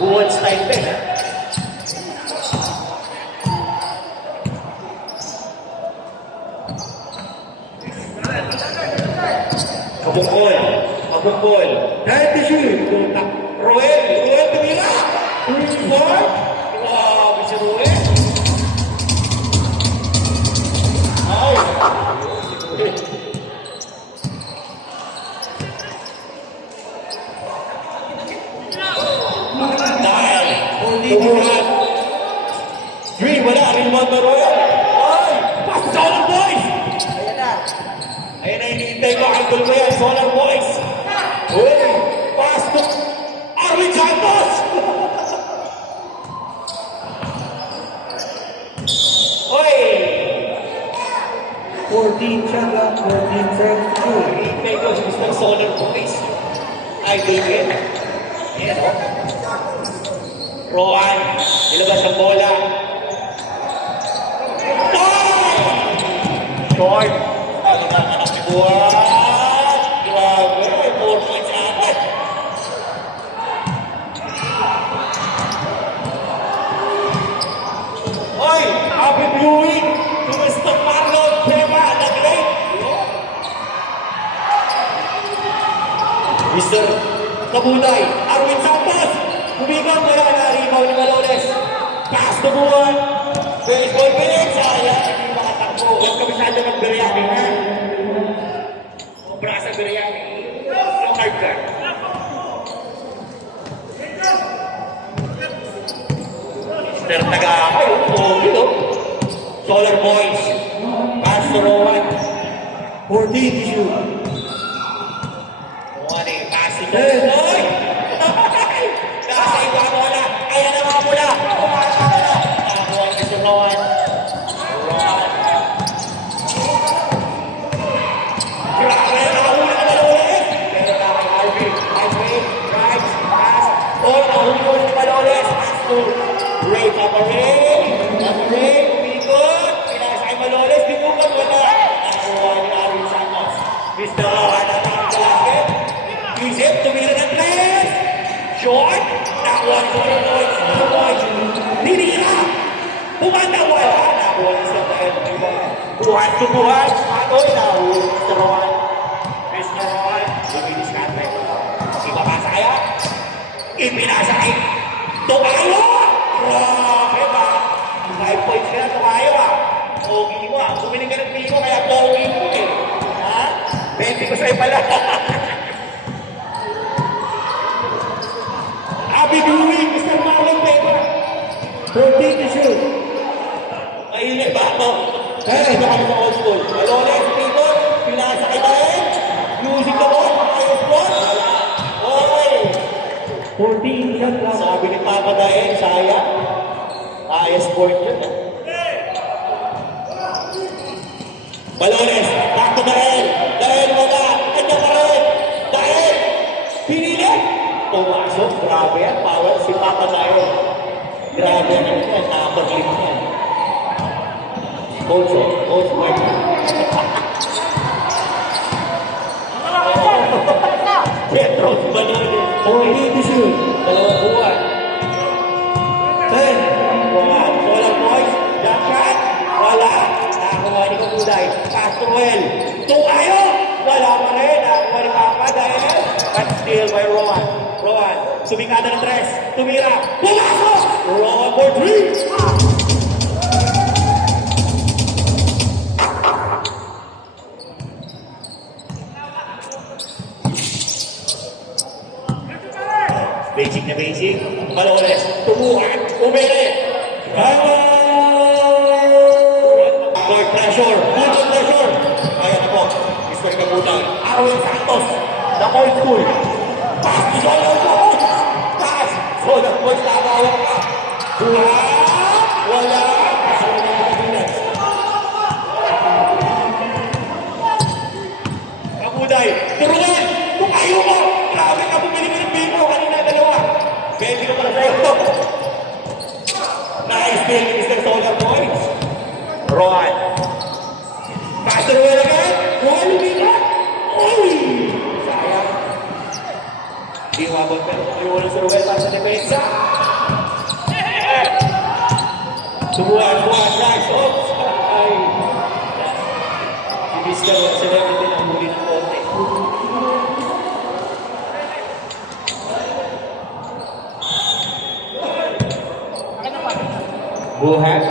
Buwan style pen, ha? Kabungkol. Kabungkol. Kahit issue. Roel. Roel, tumira. Roel. Grabe si Roel. Ay. Dahil. Tumuhan. Three, wala. Rinwan ba Roel? Ay. Pasok sa ulang boys. Ayan na. Ayan na hinihintay ko. Idol ko yan. Solar Boys. Uy! Pass to Arwin Santos! Uy! 14 Chaga, 14 Frank. Hinihintay ko si Mr. Solar Boys. Idol ko yan. Ayan o. Roan. Nilabas ang bola. Short! What? Grabe, 4 points agad. Oy, happy viewing to Mr. Marlon Pema, the great. Mr. Kabulay, Arwin Santos. Humigang kaya na ribaw ni Malones. Pass to Buwan. Baseball pinag. Sayang, hindi makatakbo. Huwag kabisado ng biryani na. Sobra sa biryani. Yung hard card. Mr. Tagakay, oh, Solar Boys. Pass to Rowan. 14 issue. Rowan eh, pass to Rowan. Nasa iba mo na. Ayan na mga mula. Nakakuha ni Mr. Rowan. Rowan. Grabe, nakahuli ka Malones. Pero kay Harvey. Harvey, right, pass. Oh, nakahuli ka Malones. Pass to Ray Paparay. Paparay, umikot. Pinasa kay Malones. Binukan wala. Nakakuha ni Arwin Santos. Mr. Rowan na nakakalakin. Isip, tumira ng tres. Short. Nakuha ni Solar Boys. Ninira. Bumanda wala. Nakuha ni Mr. Rowan. Buhat to buhat. Patoy na. Mr. Rowan. Mr. Rowan. Luminis ka tayo. Ibabasa kaya. Ipinasa kay Tumayo. Grabe ba? 5 points ka na Tumayo ah. Pogi mo ah. Sumiling ka ng pico kaya pogi mo eh. Ha? 20 ko sa'yo pala. Happy viewing, Mr. Marlon Pema. 14 issue. Mainit ba ito? Kaya ito kami sa old school. Malones, pico, pinasa kay Baen. Music na po, ayos po. Oy! 14 Chaga. Sabi ni Papa Daen, sayang. Ayos sport yun. Malones, back to Daen. Daen wala. Kanya pa rin. Daen! Pinilit! Pumasok. Grabe yan. Power si Papa Daen. Grabe yan. Nakapag-lim yan. Coach, Coach White. Petro, Malones. 14 issue. Dalawang buwan. 10. Buwan. Solar Boys. Jump shot. Wala. Nakakuha ni Kabulay. Pass to Roel. Tumayo. Wala pa rin. Nakakuha ni Papa dahil. But still by Rowan. Rowan. Sumikada ng tres. Tumira. Pumasok. Rowan for 3. Basic na basic. Malones. Tumuhan. Umere. Lord pressure. Good pressure. Ayan po. Mr. Kabutay. Arwin Santos. The old school. Pass to Solar Boys. Pass. Solar Boys. Nakawak ka. Wala. Kabutay. Turuan. Tumayo mo. Grabe ka bumili ka ng bimo. Kanina dalawa. Pwede ka pala sa'yo. Nice thing, Mr. Solar Boys. Rowan. Pass to Rowan again. Rowan, lumika. Uy! Sayang. Di Habang pero tuloy sa Ruel para sa depensa. Subuhan, guys. Oops! Ay. Ibis ka lang sila kasi ang huli ng konti. Buhat.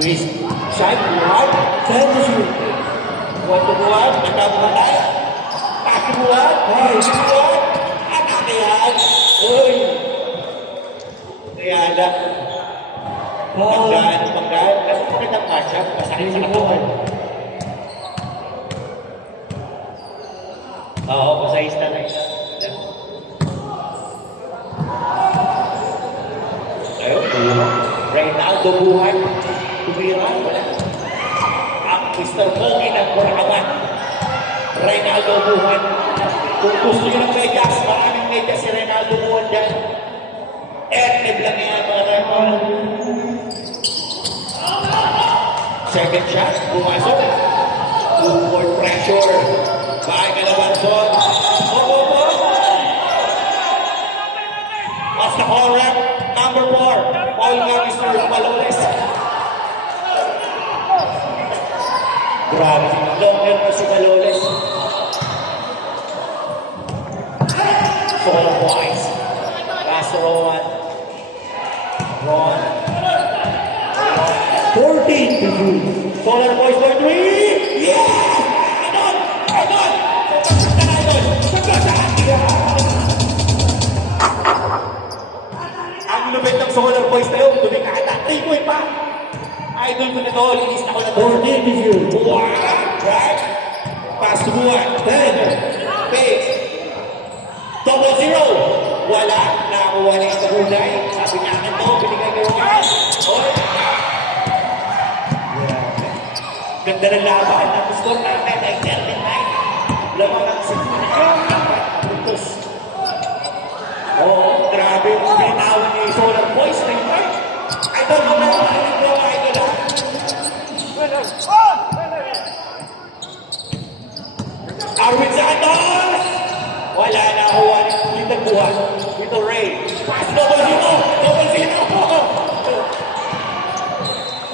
Luis. Shot. Buhat. 10 to shoot. Buhat to buhat. Nagkabuhatay. Paki buhat. Buhat. Atake yan. Uy. Kaya lang. Pagkaan. Kasi pakitang matcha. Masakit sa katawan. Oo, pasahista na ito. Ayun, Reynaldo Buhat. Tumira. Wala. Ang Mr. Pogi ng Buracawan. Reynaldo Buhat. Kung gusto nyo ng medyas, maraming medyas si Reynaldo Buhat dyan. Etnib lang yan, mga Reynaldo. Second shot, pumasok. Full pressure. Bahay Calabarzon. That's the call rep. Number 4. Paul Magister Maloles. Grabe. Long yun na si Maloles. Solo boys. Last Rowan. 14 to shoot. Solar Boys for 3! Yes! Idol! Idol! Sapagkat na idol! Sapagkat! Ang lupit ng Solar Boys na yun, tumikata. 3 point pa! Idol ko na to, linis na ko na to. 14 to shoot. Wow! Right? Pass to Buwan. 10. Pace. Double zero. Wala. Nakakuha niya sa Brunei. Sabi niya akin to, binigay kay Roman. Oy! Ganda ng laban. Ang score natin ay 39. Lamang ang puntos. Oh, grabe yung binawan ni Solar Boys. I don't know na kung ano yung gawa ito lang. Arwin Santos! Wala na kuha ni Little Buwan. Little Ray. Pass double zero! Double zero!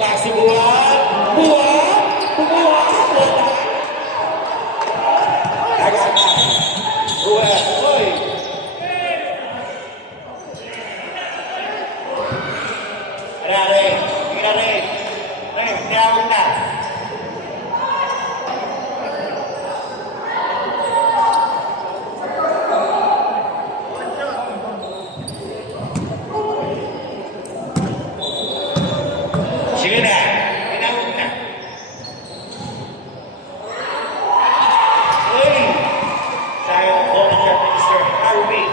Kasi Buwan! Buwan! Buwan! Wala! Agad na! Buwan! Uy! Rare! Rare! Rare! Tinawag na! Sige na! Tinawag na! Uy! Sayang po ni Mr. Harvey.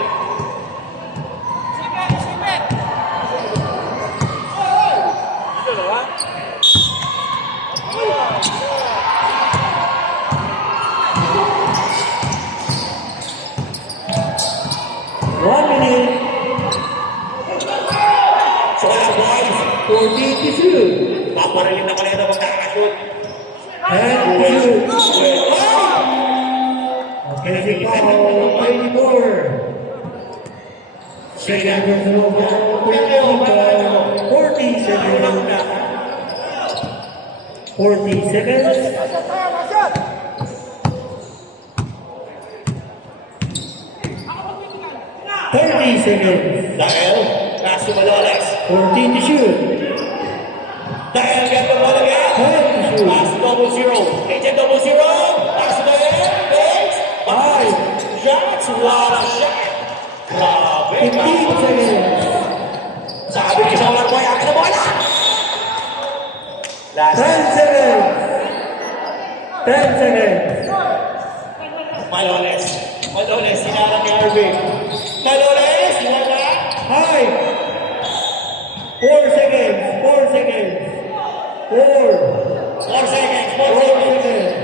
One minute. Solar Boys! 14 to shoot. Paparilin na ko na ito magkakashoot. 10 to shoot. Okay, foul 24. Second personal foul 40 seconds. 40 seconds. 30 seconds. Dahil, Casu Maloles. 14 to shoot. Dahil ganito mo lang yan. 10 to shoot. Pass double zero. Agent double zero. Pass to Dahil. Bates. 5 shots. Wala shot. Grabe. 15 seconds. Sabi ni Solar Boy, akin na bola. Last 10 seconds. 10 seconds. Maloles. Maloles. Sinara ni Irving. Maloles. Wala. 5. 4 seconds. 4 seconds. 4. 4 seconds. 4 4 seconds.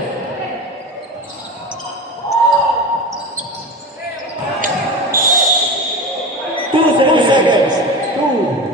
seconds. 2 seconds. 2.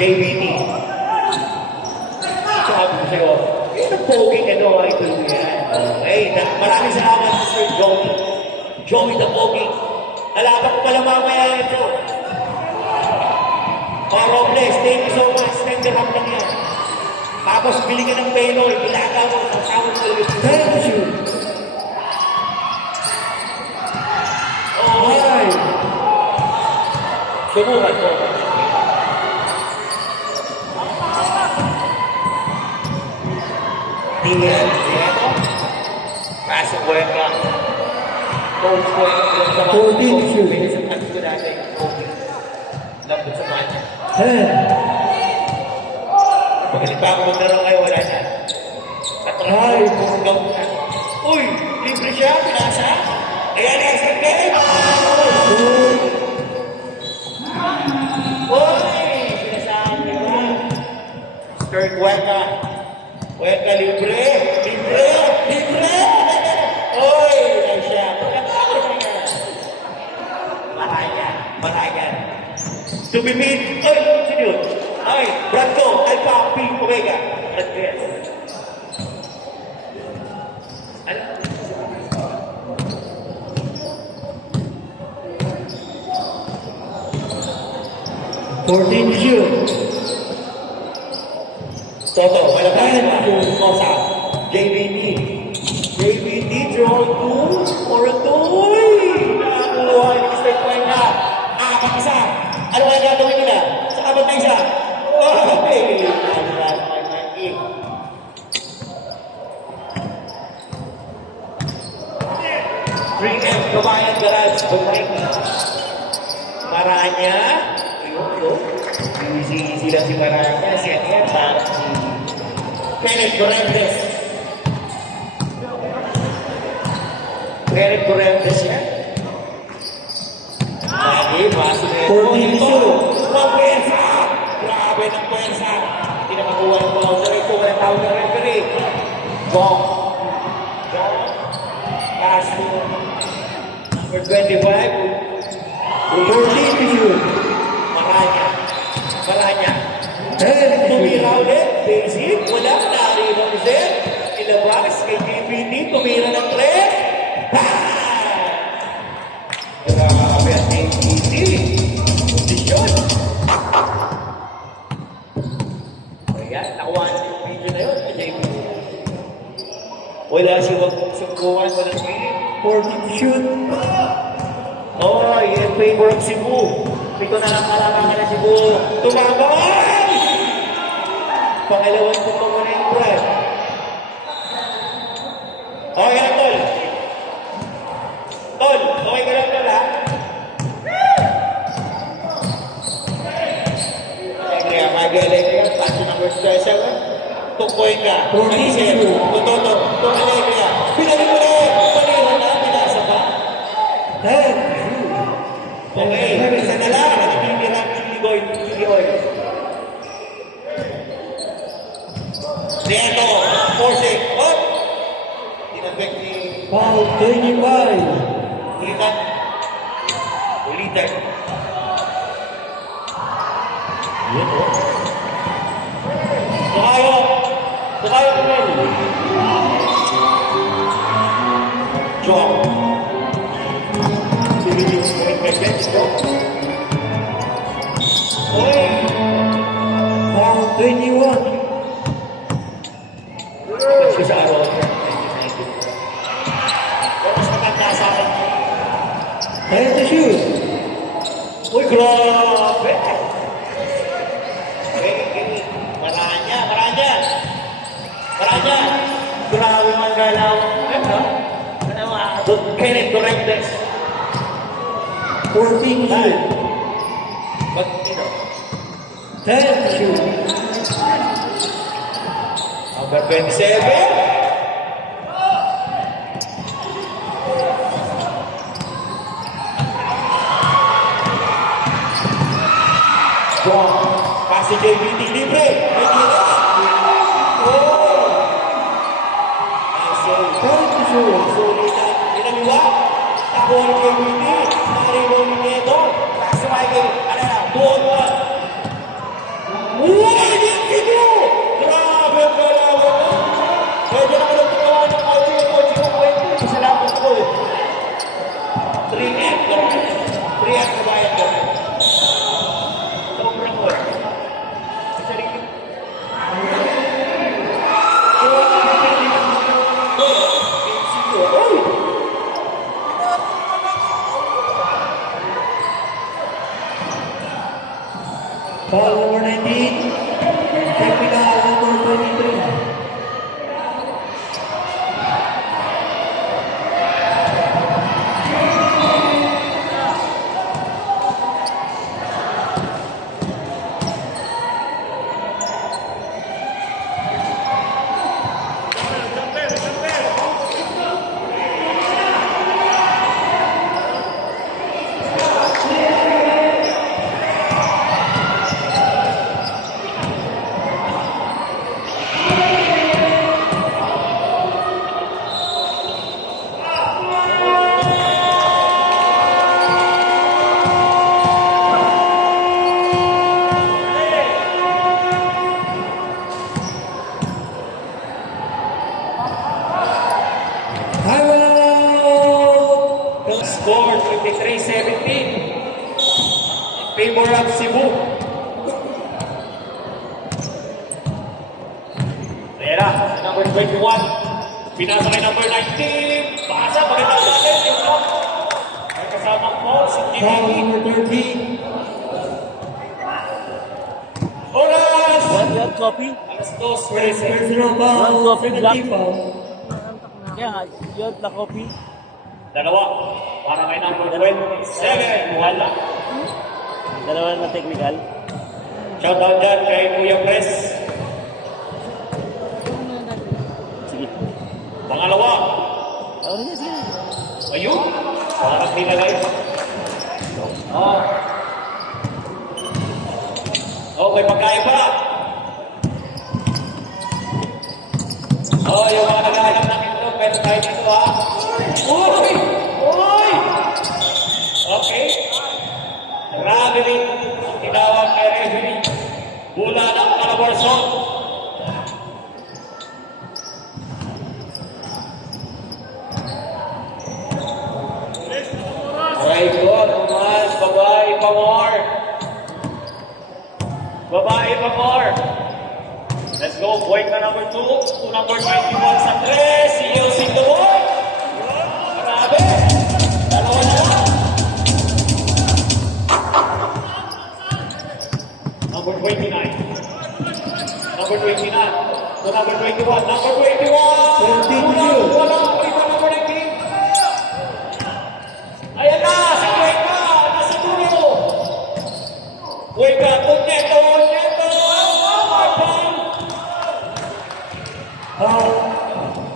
JBT. Sabi ko sa'yo, yun ang poging ano, idol mo yan. Okay, maraming salamat, Mr. Joey. Joey the Poging. Nalaban ko pala mamaya ito. Robles, thank you so much. Tender up lang yan. Tapos bili ka ng Penoy, ilaga mo, kasama mo ulit. Thank you. Oo, Five. subukan ko. Tingnan, ito. Kaso Cuenca. Coach Cuenca. Sa mga 14 shoot. sa kanto ko dati. Lambot sa kanya. 10. Pag pa ako magkaroon kayo, wala na. Sa trabaho, hanggang na. Uy, libre siya, pinasa. Ayan, extra game. Uy, sinasabi ko. Mr. Cuenca. Cuenca, libre. Libre. Libre. Uy, ay siya. Maraya. Maraya. Tumipid. Uy, sino yun? Ay, Brando, Alpha, P, Omega. Andres. Ano? 14 shoot. Toto, malabahin na. Kosa. JBT. JBT, draw 2. Or 2. Nakakuha ni Mr. Cuenca. Apat isa. Ano kaya gagawin nila? Sa kapat na isa. Oh, hey. 3M, Kabayan Garage. Bumalik. Maranya. Ayun. Easy lang si Maranya. Si Aniel. Parang si Kenneth Correntes. Kenneth Correntes yan. Lagi, paso na ito. 14 shoot. Huwag pwersa! Grabe ng pwersa. Hindi na makuha ng boundary. Ito, walang tawag ng referee. Gong. Gong. Pass to number 25. 14 shoot. Maranya. Maranya. 10 Tumira ulit. Basic. Wala. Narinig ulit. Ilabas kay JBT. Tumira ng 3. Grabe ang JBT. Posisyon. Ayan. Nakuha yung video na yun. Kay JBT. Wala siyang sungkuhan. Walang pilit. 14 shoot. Oh, yung favor of Cebu. Ito na lang kalamangan na Cebu. Tumagal! Pangalawang po muna yung Brad. Oh, yan, Tol. Tol, okay ka lang, Tol, ha? Alegria, mag-alegria. Paso number 7. Tukoy ka. Anisir. Tutoto. Alegria. Pinalik mo rin. Palihan na. Pinasa ka. 10 shoot. Okay, isa na lang. Nagtitira ng Ligoy. Neto, forcing. Oh! Tinabek ni Foul 25. Ulitan. Ulitan. Yun, oh. Tukayo. Tukayo ko rin. Chong. Oy! Foul 21. Kasi sa araw niya. Tapos matanda sa akin. 10 to shoot. Uy, grabe! Maranya. Grabe man galaw. Ano mga Kenneth Correntes. 14 shoot. Pag, 10 to shoot. number 27. Kasi JBT libre. May tira. Oh! So, 10 to shoot. sulitan. Inaliwa. Takuha ng JBT. Marino ni Neto. Kaso Michael. Ano na? 2-on-1. Pwede naman ang tumawa ng coaching mo pwede. Salamat ko. 3M lang. 3M na bayan ko. Sobrang ko. Sa sarili. Foul number 19. Technical number 23. Score 23-17 in favor of Cebu. Pera, number 21. Pinasa kay number 19. Pasa, magandang natin. Yung top. May kasamang ball, si Foul Gigi. number 30. Oras! You have copy? Alas 2:13. Personal foul. One copy, black. 70 foul. Kaya nga, you have the copy? Dalawa. Para kay number 27. Wala. Dalawa na technical. Shoutout dyan kay Kuya Pres. Sige. Pangalawa. Sige, sige. Ayun. Parang hinalay. Oh. Okay, magkaiba. Oh, yung mga naghahanap ng itlog, pero tayo dito ha. Uy! Uy! Okay. Traveling ang tinawag kay referee. Bula ng Calabarzon. Very good, naman. Babae pa more. Babae pa more. Let's go. Point na number 2 to number 21 sa 3. Si Yosing the boy. Grabe. Dalawa na lang. Number 29. Number 29. To number 21. Number 21. 22. Wala. Wala. Number 19. Ayan na. Si Cuenca. Nasa dulo. Cuenca. Tunyeto. Tunyeto.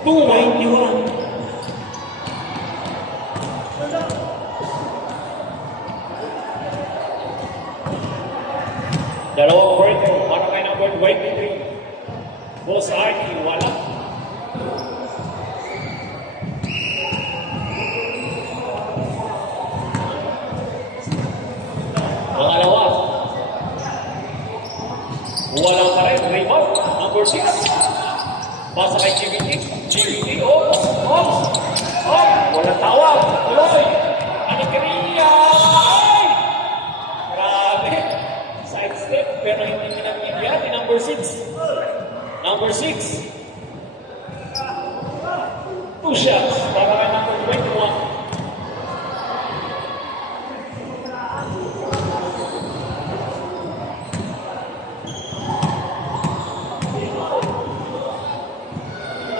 Foul 21. Dalawang Puerto, para kay number 23. Boss Artie, wala. Pangalawa. Wala pa rin. Rebound. Number 6. Pasa kay GBT. GBT. Oh! Oh! Oh! Walang tawag. Tuloy! Anikriya! Ay! Grabe! Side step, pero hindi pinabigyan ni number 6. Number 6. 2 shots para kay number 21.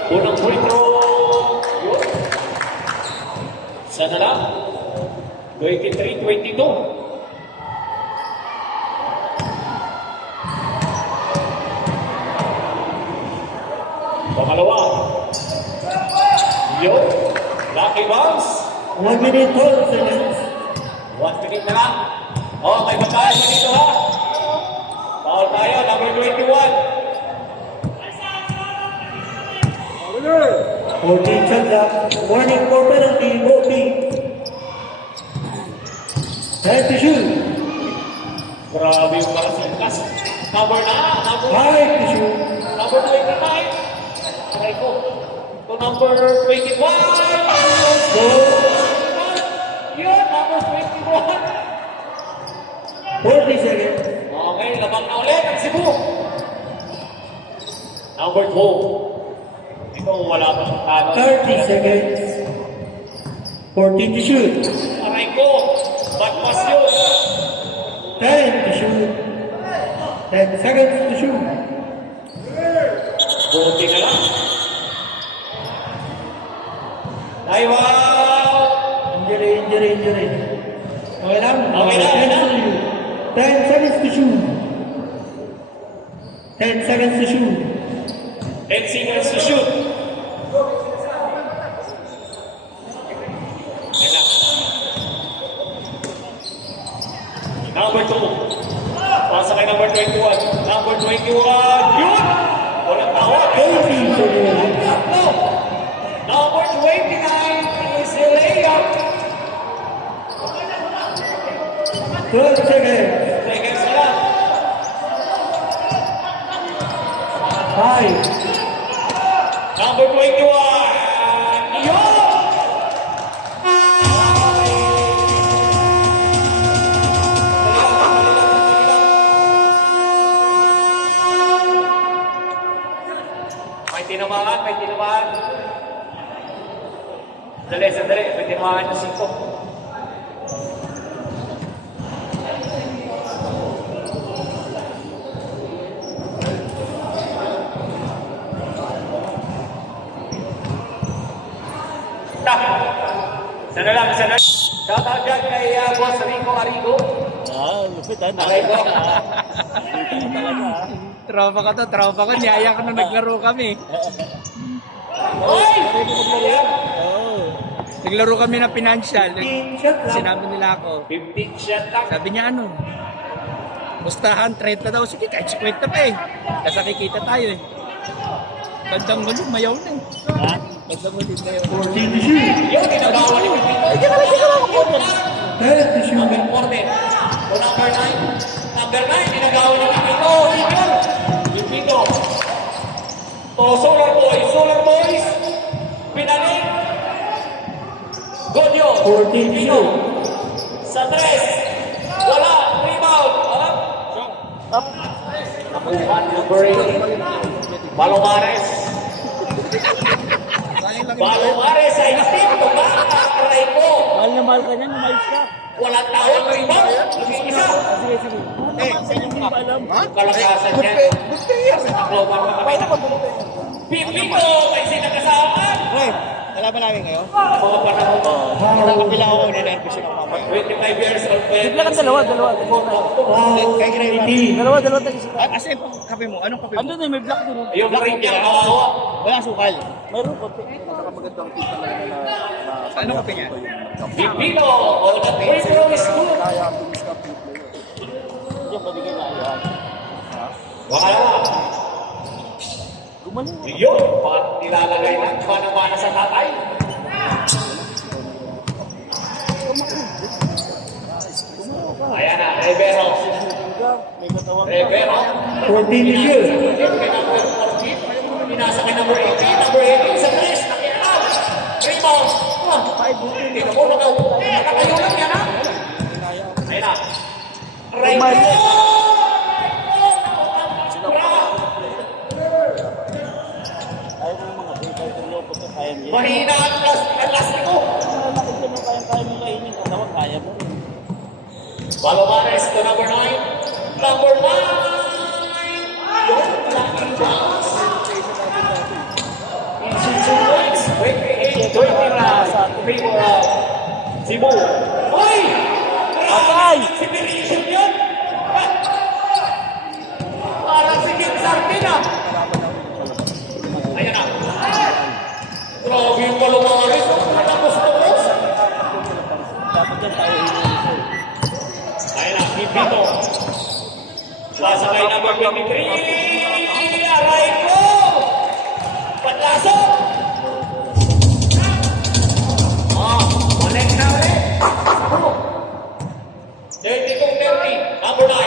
Unang free throw. Yun. Sana lang. 23-22. Pangalawa. Yo. Lucky bounce. 1 minute 12 seconds. 1 minute na lang. Oh, may babae na dito ha. Foul tayo. Number 21. 14 shot clock. Warning for penalty. Voting. Time to shoot. Grabe yung parasin. Number na. Number 5 to shoot. Number 29. Aray ko. To number 21. Yun, number 21. 40 seconds. Okay, labang na ulit ang Cebu. Number 2. Ito, wala pa siyang talo. 30 seconds. 14 to shoot. Aray ko. Bagpas yun. 10 to shoot. 10 seconds to shoot. Buti na lang. Ay, wow! Injury. Okay lang? Okay lang, okay lang. 10 seconds to shoot. 10 seconds to shoot. 10 seconds to shoot. Yan lang. Number 2. Pasa kay number 21. Number 21. Yun! Walang tawag. 18 seconds. Number 29 is Layup. 12 seconds. Seconds na lang. 5. Number 21. Yun! May tinamaan. Sandali. May tinamaan ng 5. Sana lang. Shout out dyan kay Boss Rico Arigo. Lupit ha. Aray ko. Tropa ko. Niyaya ko na naglaro kami. Oy! Naglaro kami ng financial. 15 shot lang. Sinabi nila ako. 15 shot lang. Sabi niya ano? Mustahan, 30 daw. Sige, kahit 50 pa eh. Kasi nakikita tayo eh. Bandang gulo, mayaw na eh. Ha? Bandang gulo, mayaw. 14 to shoot. Yung tinagawa ni Pipito. 10 to shoot. Number 14. O number 9. Number 9, tinagawa ni Pipito. Pipito. To Solar Boys. Pinaling. Godyo. 14 Pipito. shoot. Sa 3. Wala. Rebound. Up. Number 8. Balomares ay tip. Aray ko. Mahal na mahal ka niyan. Umayos ka. Walang tawag. Rebound. Isa. Sige. Hindi pa alam. Kalakasan niya. Pipito, may sinakasama. Nalaman namin ngayon. Mga panahon mo. Nakapila ako ninervous yung mama. 25 years old pa yan. Bigla kang dalawa. Kay Greg. Dalawa tayo isa. Asa yung kape mo? Anong kape mo? Andun eh, may black din. Yung ring niya, kawawa. Wala sukal. Mayroon konti. Anong kape niya? Pipito, o the free throw is good. Diyan pabigay na ayaw. Wala. Gumaling. Yun, bakit nilalagay na? Mana-mana sa tatay. Ayan na, Rivero. May katawang. Rivero. 14 to shoot. Pinasa kay number 18. Number 18 sa 3. Nakialaw. Rebound. Tingnan mo, nakatayo lang yan ha. Ayun na. Rivero. Ayaw mo mga bintay kung loko ka kaya niya. Mahina ang plastiko. Nakit ka nung kaya mo kainin. Katawang kaya mo. Balomares to number 9. Number 9. Yun, lucky bounce. Insincere points. 28-29. Favor of Cebu. Uy! Patay! Si Berishan yun. Parang si Kim Sartin ah. Ayan na. Grabe yung Balomares. Tapos. Dapat yan tayo inuusol. Ayan na, Pipito. Sasakay number 23. Aray ko! Patlasok! Balik na ulit. 32-30. Number 9.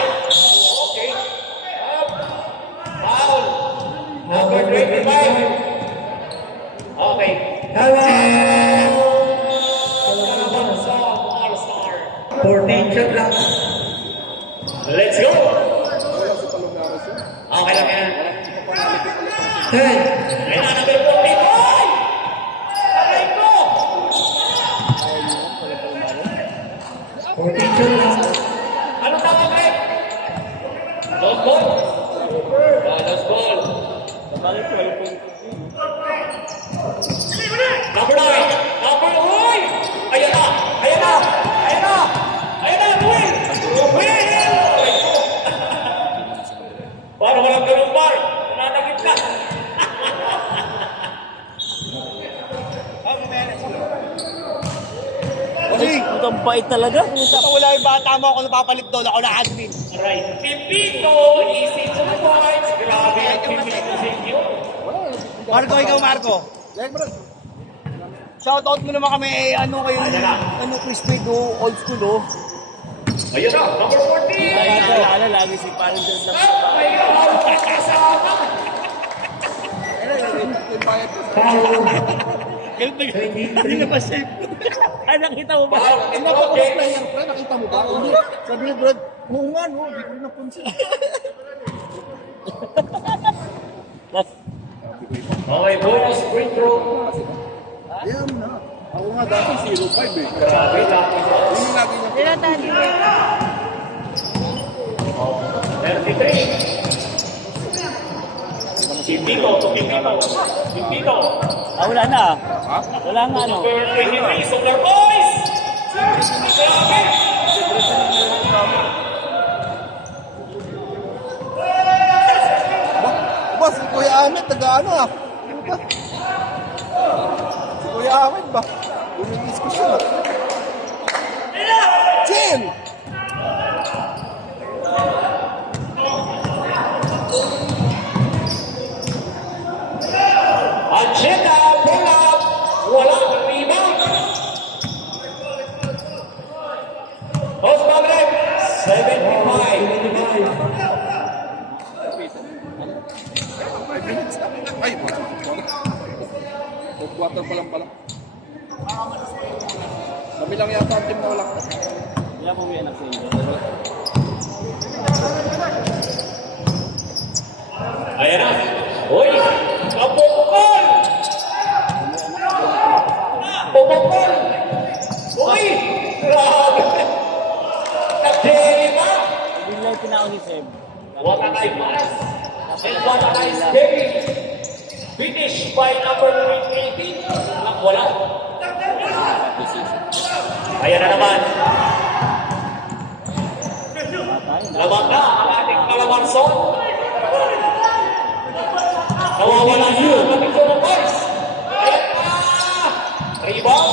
Okay. Foul. Number 25. Ayan na, number 14. Hoy! Aray mo! Ano tawag eh? Lost ball? Lost ball. Bakit ko yung Number 9. Number 9. Ayan na. Ayan na. Ayan na. Ayan na. Win. Win. Parang walang ganun bar. Nananagit ka. Kasi, ang bait talaga. Wala yung bata mo ako napapalit doon. Ako na admin. Right. Pipito. Easy to the points. Grabe ang Pipito sa inyo. Marco, ikaw Marco. Shoutout mo naman kami, ano kayo, ano crispy do, old school oh. Ayan na. Number 14. Naalala lagi si Parental lang. Ayan. Kasama. Hindi na pa safe. Ay, nakita mo ba? Napaka-player. Nakita mo ba? Hindi. Sabi niya, Brad, oo nga no, hindi ko rin napunsin. Okay, bonus free throw. Ayan na. Ako nga dati 0-5 eh. Grabe, dati. Yun yung lagi niya. 33. Pipito, Pipito. Wala na. Wala nga ano. Number 23, Solar Boys! Grabe! Ba, si Kuya Ahmed, taga-ano ah. Si Kuya Ahmed ba? Yung diskusyon ah. Chin! Ancheta, pull up! Walang rebound! Post Magreb, 75. 5 minutes na. Ay, wala. Quarter pa lang pala. Kami lang yata ang team na walang. Wala mo yan sa inyo. Ayan na. Uy! Kapukol! Pupukol! Uy! Grabe! Nagdiri ba? Hindi lang pinaon ni Seb. What a nice pass! And what a nice game! Finish by number 18. Wala. Ayan na naman. Labang na ang ating Calabarzon. Nawawala siya ang ating Solar Boys. Ayan na! Rebound.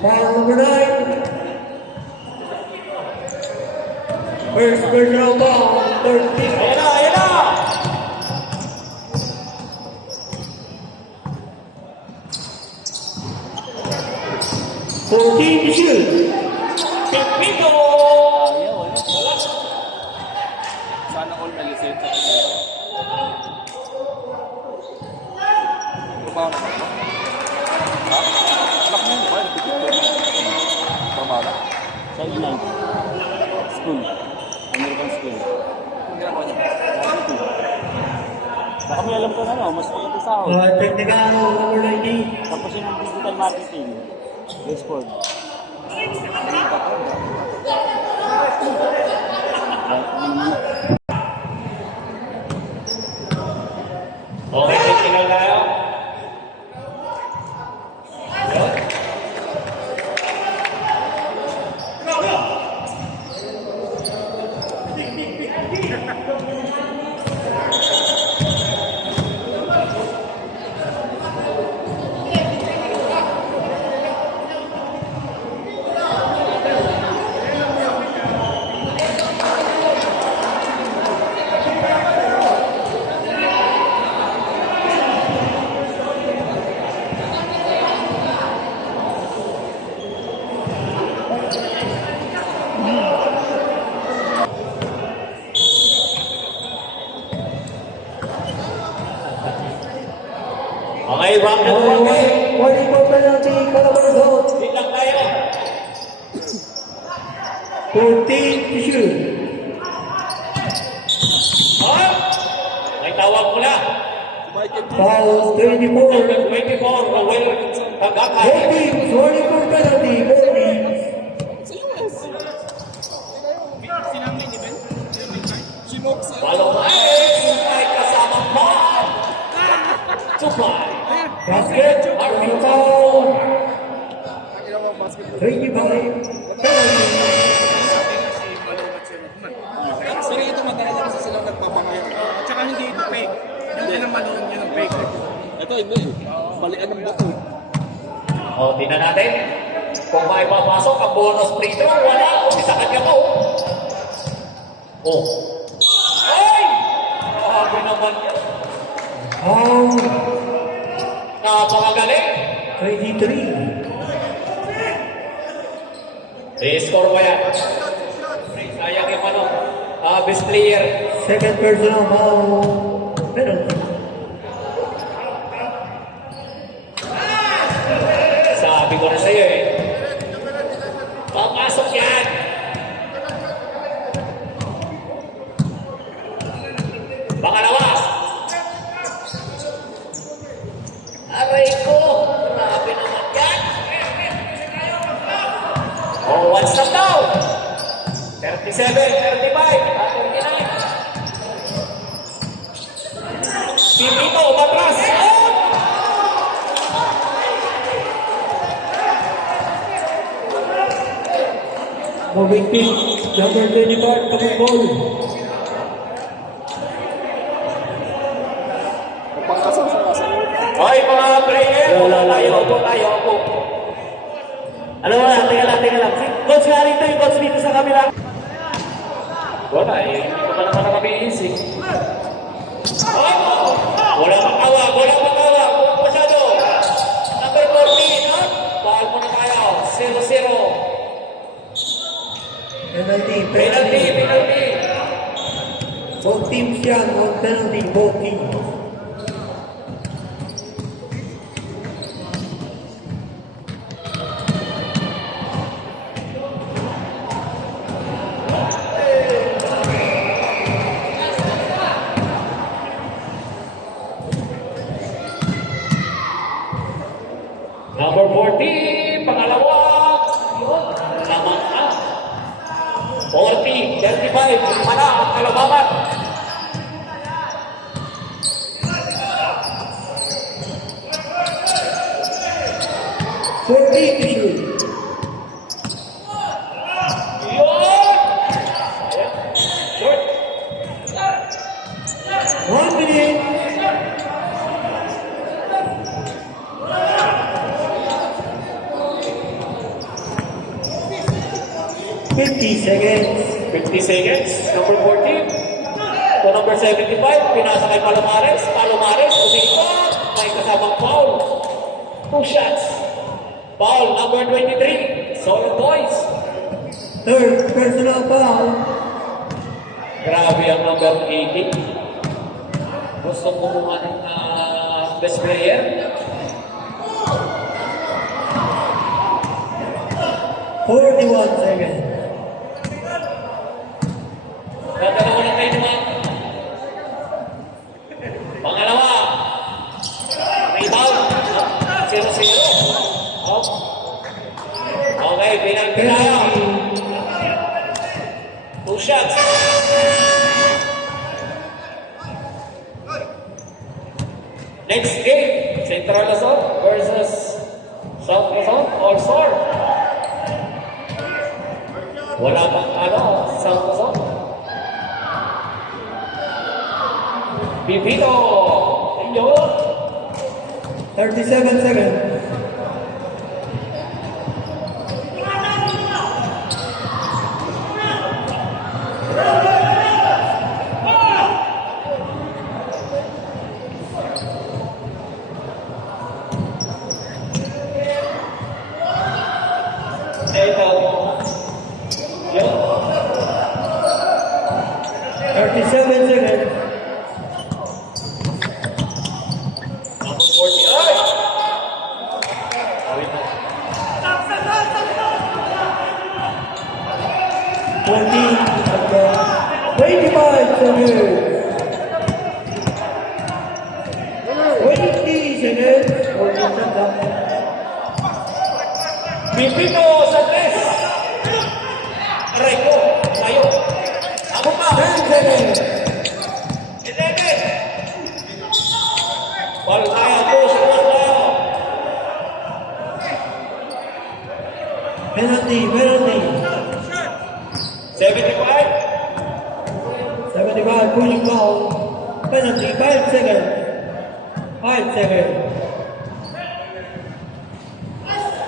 Foul number 9. First personal ball, 13. Ayan na, ayan na! To shoot. Pipito! Ayaw, wala. Sana all nalisip sa inyo. Trabaho na ba? Ha? Anak mo ba? Trabaho na? Sa Ignite. School. American school. Ang ginagawa niya? Baka may alam ko na no, mas maganda sa ako. Technical number 90. Tapos yun ang digital marketing. Export. Okay, tingnan tayo. Okay, round na one game. Warning for penalty, Calabarzon. Hindi lang tayo. 14 to shoot. Michael P. Foul 24. Number 24, Noel Tagakay. Both teams warning for penalty. Both teams. Sa US. Sinok sa... Palomay ay kasamang man. Supply. Basket. Army foul. Ginawa basketball. 25. Penalty. Pero ito matagal na kasi silang nagpapangayang. At saka hindi ito fake. Yung pinamaloon yun ang fake. Ito hindi eh. Balikan ng buto eh. O, tingnan natin. Kung may papasok ang bonus free throw, wala. Umisa ka niya po. Oh. Ay! Grabe naman yan. Foul Napakagaling. 23. I-score pa yan. Sayang yung ano. Best player. Second personal foul. Penalty. Sabi ko na sa'yo eh. Papasok yan. Pangalawa. Aray ko. Grabe naman yan. Oh, one stop down. 37, 35, 39. Pipito, umatras. Oh! Moving team. Number 25. Pagkakol. Pangkasal sa kasa. Hoy, mga player, upo tayo. Ano ba, teka lang. Coach nga rito, yung coach dito sa kabila. Wala eh, hindi ko pa naman nakabihis eh. Oh! Wala makawag. Huwag masyado. Number 14, ha? Bahal mo na tayo. 0-0. Penalty. Penalty. Both teams yan on penalty. Both teams. Number 14, pangalawa. Yun, tama na. 40, 35, lima na ang kalabaman. issue. Yun! Short. 1 minute. $50. 50 seconds. Number 14. To number 75, pinasa kay Palomares. Palomares, umikot. May kasamang foul. 2 shots. Foul number 23. Solid boys. Third personal foul. Grabe ang number 80. Gusto kumuha ng best player. 41 seconds. Dadalawa lang kayo naman. Pangalawa. Rebound. 0-0. Oh. Okay, pinagpil tayo. 2 shots. Next game, Central Luzon versus South Luzon All-Star. Wala bang South Luzon? Pipito! Inyo! 37 seconds. Ito. Yun. 37 seconds. Number 40. Ay! Pipito sa tres. Aray ko. Tayo. Ako pa. 10 seconds. 11. Ball tayo. Push. Push tayo. Penalty, penalty. 75. 75, pushing foul. Penalty, 5 seconds. 5 seconds.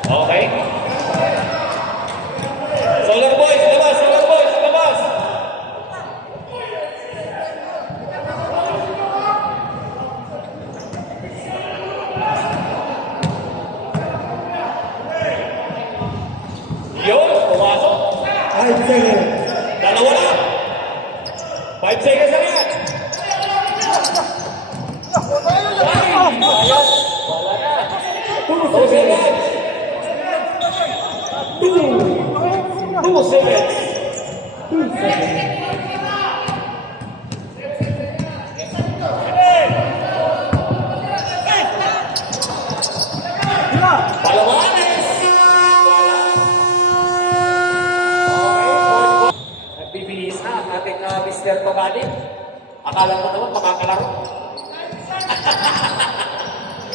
Okay. Solar boys, labas. Solar boys, labas. Yun, pumasok. 5 seconds. Dalawa na. 5 seconds na yan. Ayan. Wala na. 2 seconds. 2 seconds. 2 seconds. Palawanes. Nagbibilis na ang ating Mr. Togani. Akala mo naman makakalaro.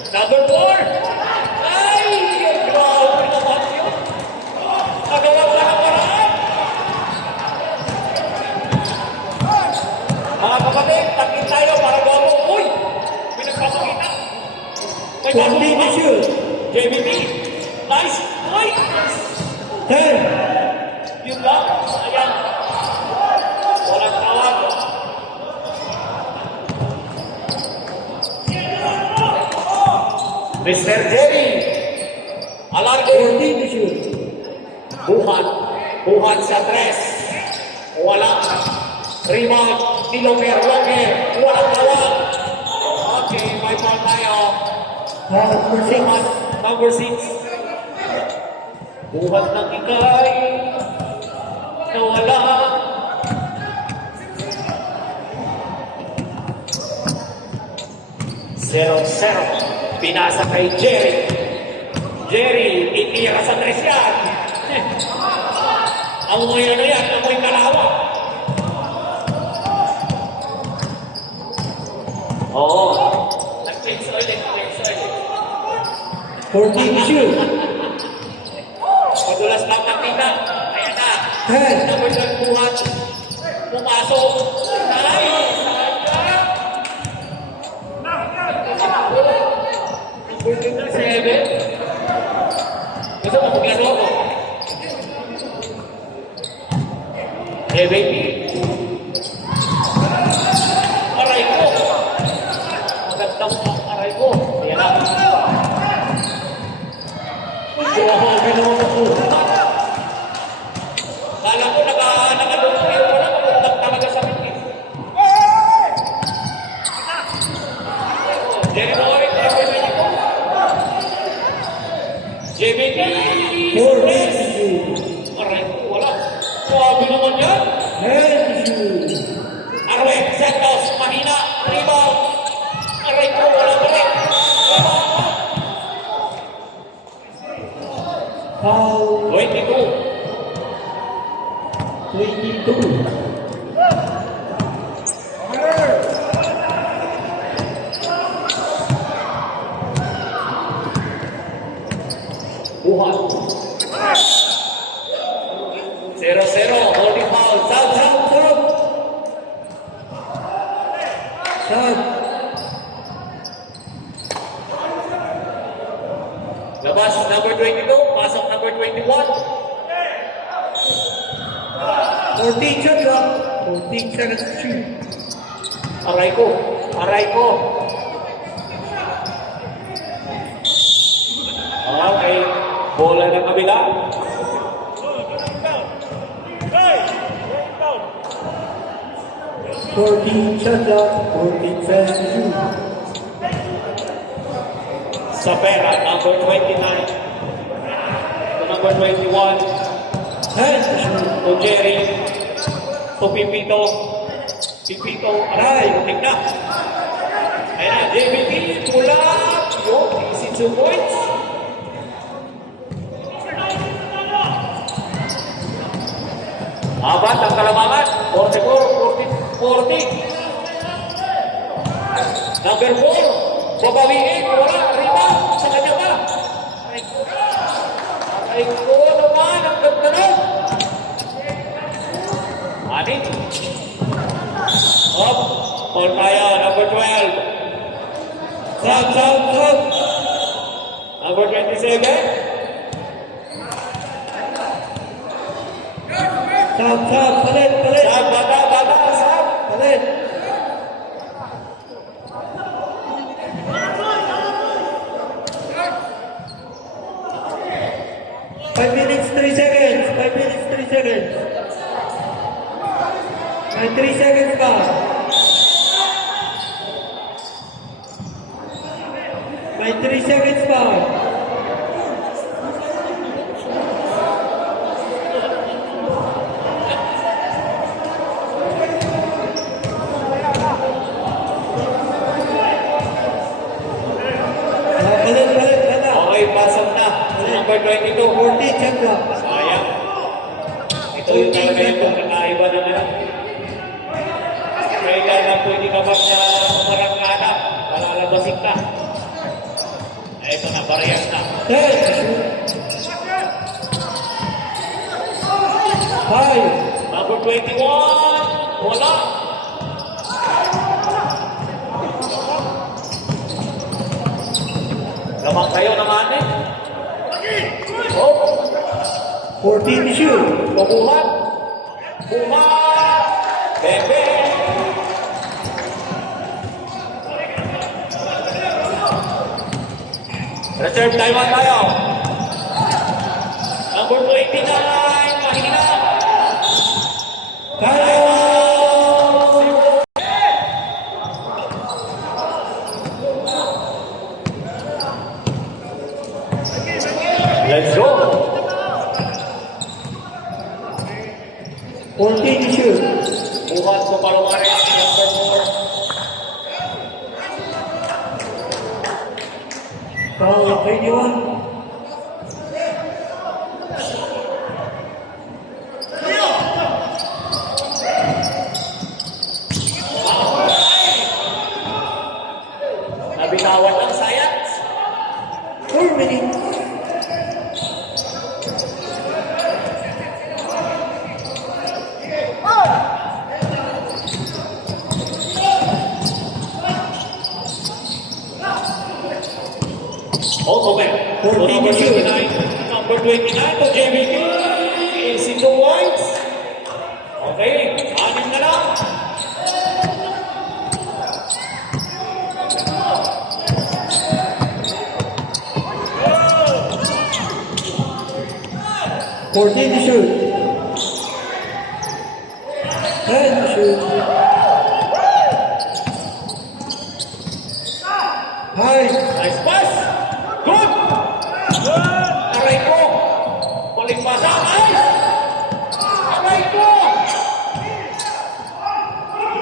Number 4. Ay! Grabe naman yun. Nagawa ka ng paraan. Mga kapatid, takin tayo para gawin. Uy! May nagpapakita. May Complete the shoot. JBT. Nice. Uy! 10. Yun lang. Ayan. Walang tawag. Mr. Jerry. Alargo. 14 to shoot. Buhan sa tres. Wala. Rebound. Niloker. Walang tawag. Okay, may ball tayo. Foul number 6. Buhan. Number 6. Buhat ng ikay. Nawala. Zero. Pinasa kay Jerry. Jerry, itira sa tres yan. Amoy ano yan? Amoy kalawa. Oo. Nag-change ulit. 14 to shoot. Madulas lang nakita. Ayan na. 10. Number 12 buhat. Pumasok. Nice. Sayang. 7. Gusto mo maglaro ako? 70. Aray ko. Magandang aray ko. Ayan na. Grabe naman ako. Kala ko nakadulong yun wala. Papuntak talaga sa pitin. Jerry Boy, JBT. 14 to shoot. Aray ko, wala. Grabe naman yan. 10 to shoot. Arwin Santos, mahina. Rebound. Aray ko, wala pa rin. Foul 22. 22. Buhat. 0-0. Holding foul. South. Shot. Labas number 22. Pasok number 21. 14 shot clock. 14 seconds to shoot. Aray ko. Okay. Bola ng kabila. Down. 14 shot clock. 14 seconds to shoot. Sa pera, number 29. To number 21. 10 to shoot. To Jerry. To Pipito. Aray. Tignan. Ayan na. JBT. Tulak. Yo. Easy 2 points. ang kalamangan. 44, 40. Number 4. Babawiin. Wala. Rebound. Sa kanya ba? Ay ko naman. Ang ganda nun. Anin. Up. All tayo. Number 12. Sub. Number 27. Sub. Palit. Sab, baba, sab. Palit. Five minutes, 3 seconds. 5 minutes, 3 seconds. And 3 seconds pa. May 3 seconds pa. Palit. Okay, pasok na. Number 22. 40, check lang. Sayang. Ito yung talaga yung pagkakaiba ng ano. Kailan na pwede ka ba na marangkada? Palalabasin ka. Ito na, barayas na. 10. 5. Number 21. Wala. Naman kayo naman eh. Oh, 14 to shoot. pabuhat. Buhat. Bebe. Reserve time on tayo. Number 29. Mahina. Kaya! Let's go. 14 to shoot. Buhat ko palumari. Number 4. Foul, 21. Nabitawan ng science. 4 minutes. Oh, okay. So, number 29. Number 29 to JBP is in the points. Okay. Anim na lang. Fourteen to shoot. 10 to shoot. High. Nice pass. Good. Aray ko. Kuling pasa. Nice. Aray ko.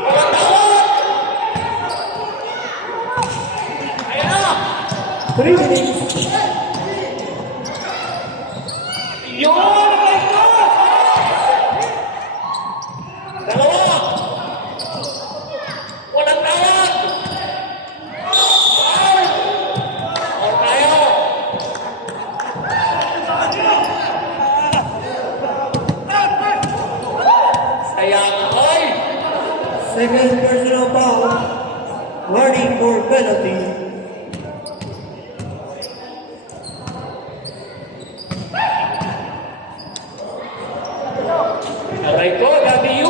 Walang tawag. Ayan na. 3 minutes. Yun. Aray ko. Dalawa. Walang tawag. Or tayo. Sayang ay. Second personal foul. Warning for penalty. Aray ko, W.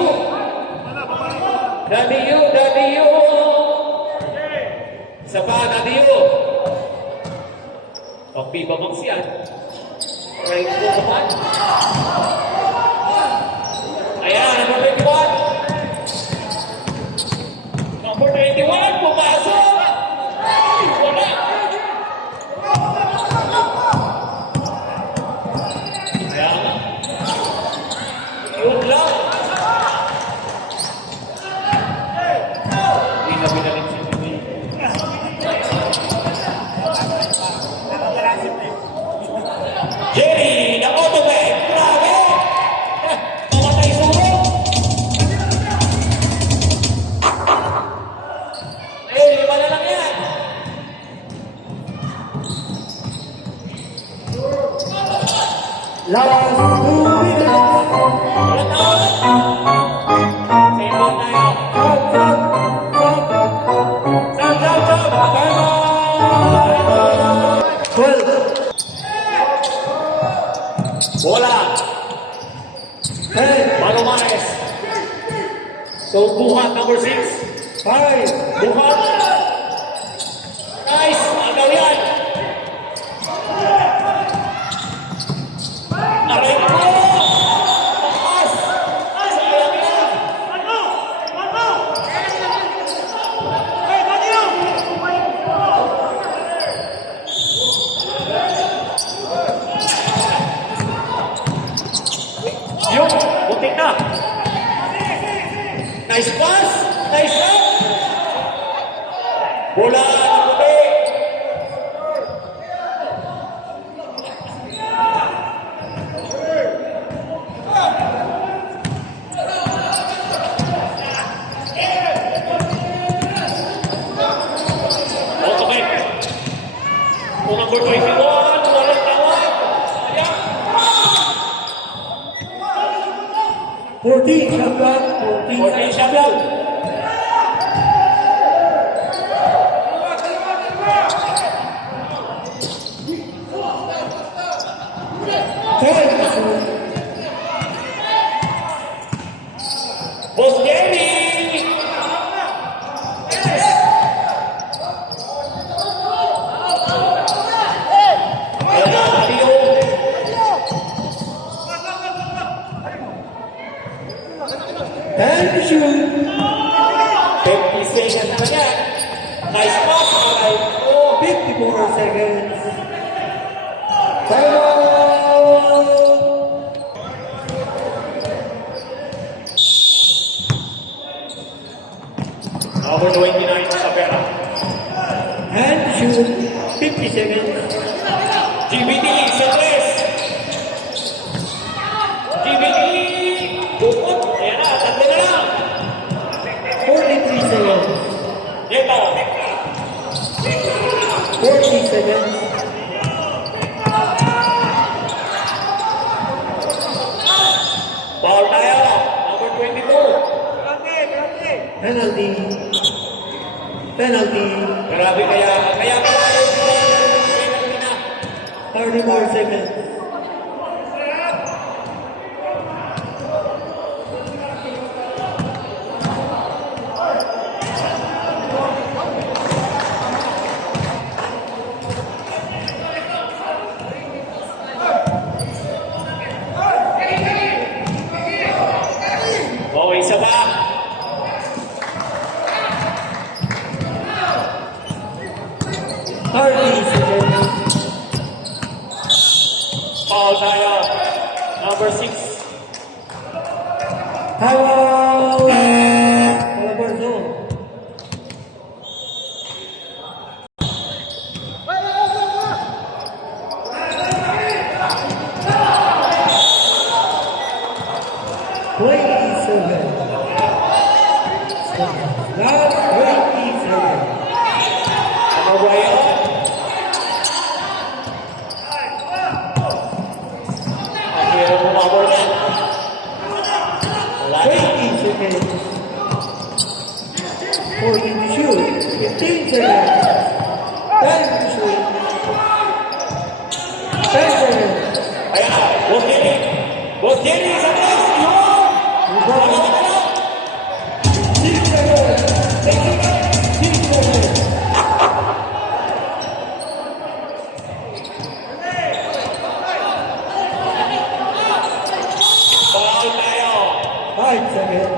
Isa pa, W. Pagbiba siya. Aray ko naman. Ayan, number 21. Number 21, pumasok. Ay, wala. Ayan. Yun lang. Hindi na binalik si Jimmy. Jerry, the automatic. Grabe! Last 2 minutes. Walang tawag. Same ball tayo. Stop, stop, stop. Stop, stop, stop. Time out. 12, Bola. 10, Palomares. So, buhat number 6. 5, Buhat. Nice. Agaw yan. Aray ko. Taas. Sayang yan. Yung, butik na. Nice pass. Nice shot. Bola ng puti. Okay. Kung number 21, walang tawag. Ayan. 14, shot clock, 14 14 shot lang. Boss Jerry! Ayan, Mario. And shoot. 50 seconds na yan. Nice pass. Aray ko. 54 seconds. Time out. Number 29 sa pera. And shoot. 50 seconds. GBT sa tres. GBT. Bukot. Ayan na. Tatlo na lang. 43 seconds. Dito. 40 seconds. Foul tayo. Number 22. Penalty. Penalty. Grabe kaya pala yung penalty na. 34 seconds. Oh, isa pa. Foul tayo. Number 6. Timeout. Calabarzon. Last 27. Number Ryan. Ang hirap umabor na. Wala na. 20 seconds. 14 to shoot. 15 seconds. 10 to shoot. 10 seconds. Ayan. Boss Jenny. Boss Jenny sa tres. Yun. Rebound. 6 seconds. 6 seconds. Foul tayo. 5 seconds.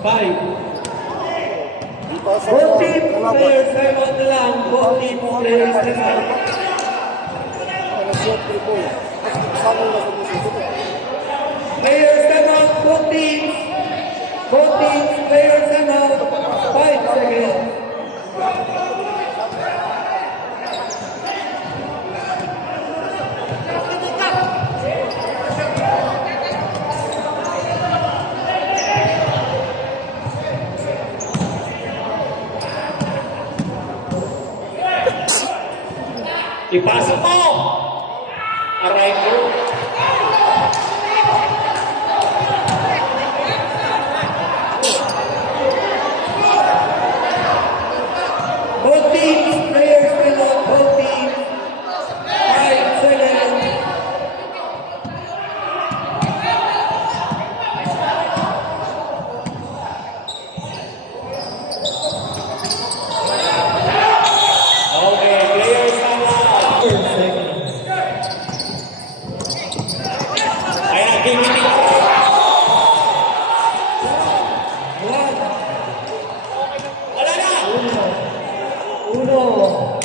5. Di pa sa 14 kalaban. players time out na lang. 14 players time out. Ano siya, triple. Kasama na sa musik. Players time out. 14. 14 players time out. 5 seconds. Ipasok mo. Aray ko. 1.